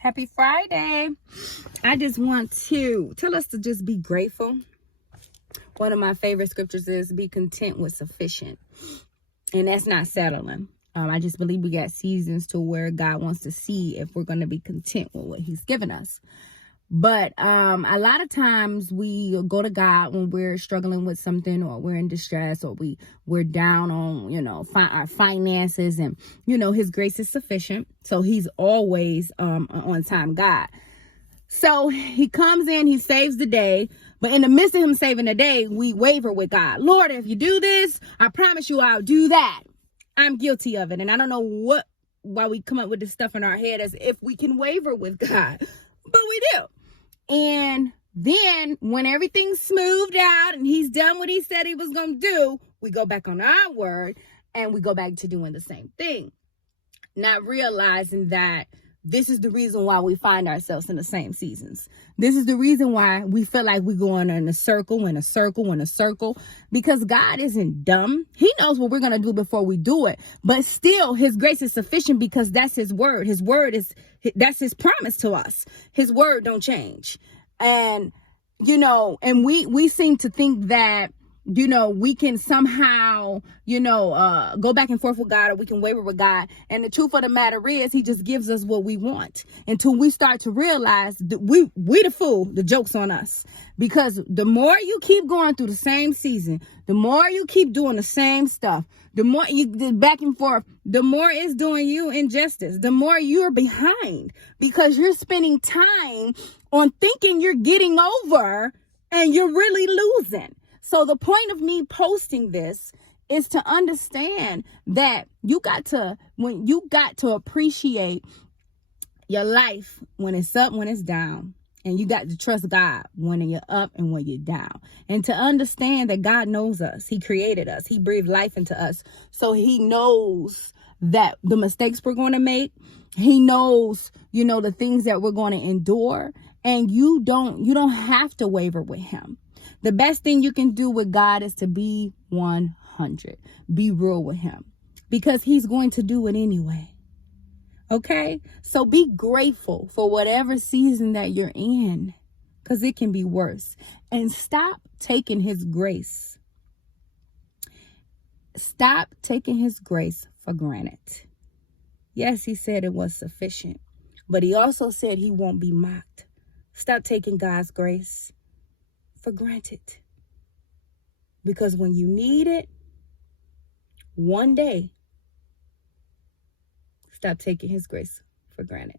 Happy Friday. I just want to tell us to just be grateful. One of my favorite scriptures is be content with sufficient. And that's not settling. I just believe we got seasons to where God wants to see if we're going to be content with what he's given us. But a lot of times we go to God when we're struggling with something, or we're in distress, or we're down on, our finances, and, his grace is sufficient. So he's always on time God. So he comes in, he saves the day. But in the midst of him saving the day, we waver with God. Lord, if you do this, I promise you I'll do that. I'm guilty of it. And I don't know why we come up with this stuff in our head as if we can waver with God. But we do. And then when everything's smoothed out and he's done what he said he was going to do, we go back on our word and we go back to doing the same thing. Not realizing that this is the reason why we find ourselves in the same seasons. This is the reason why we feel like we're going in a circle, because God isn't dumb. He knows what we're going to do before we do it. But still, his grace is sufficient because that's his word. That's his promise to us. His word don't change. And, and we seem to think that, we can somehow, go back and forth with God, or we can waver with God. And the truth of the matter is he just gives us what we want until we start to realize that we the fool, the joke's on us. Because the more you keep going through the same season, the more you keep doing the same stuff, the more you back and forth, the more it's doing you injustice, the more you're behind, because you're spending time on thinking you're getting over and you're really losing. So the point of me posting this is to understand that you got to appreciate your life when it's up, when it's down. And you got to trust God when you're up and when you're down. And to understand that God knows us. He created us. He breathed life into us. So he knows that the mistakes we're going to make. He knows, the things that we're going to endure. And you don't have to waver with him. The best thing you can do with God is to be 100. Be real with him, because he's going to do it anyway. Okay? So be grateful for whatever season that you're in, because it can be worse. And stop taking his grace. Stop taking his grace for granted. Yes, he said it was sufficient, but he also said he won't be mocked. Stop taking God's grace for granted, because when you need it, one day, stop taking his grace for granted.